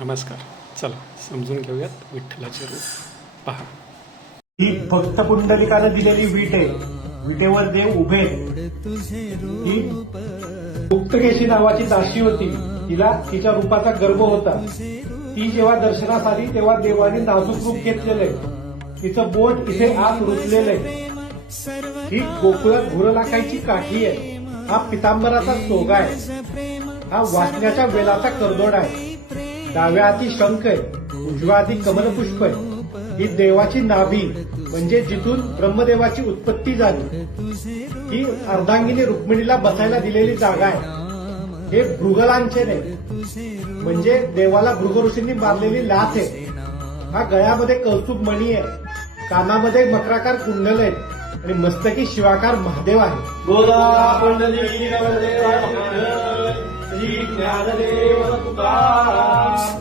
नमस्कार. चला समजून घेऊयात विठ्ठलाचे रूप. पहा, ही फक्त पुंडलिकानं दिलेली वीट आहे. विटेवर देव उभे आहेत. ही गुप्तकेशी नावाची दासी होती. तिला तिच्या रूपाचा गर्व होता. ती जेव्हा दर्शनास आली तेव्हा देवाने नाजूक रूप घेतलेलं आहे. तिचं बोट इथे आत रुजलेलं आहे. ही गोकुळात घुरं लाखायची काठी आहे. हा पितांबराचा सोगा आहे. हा वासण्याच्या वेलाचा करदोड आहे. डाव्या हाती शंख आहे. उजव्या हाती कमलपुष्प आहे. ही देवाची नाभी म्हणजे जिथून ब्रह्मदेवाची उत्पत्ती झाली. ही अर्धांगिनी रुक्मिणीला बसायला दिलेली जागा आहे. हे भृगलांछन आहे म्हणजे देवाला भृग ऋषींनी मारलेली लाथ आहे. हा गळ्यामध्ये कौस्तुभ मणी आहे. कानामध्ये मकराकार कुंडल आहेत आणि मस्तकी शिवाकार महादेव आहे. गोदा पंढरी ज्ञानदेव तुकाराम.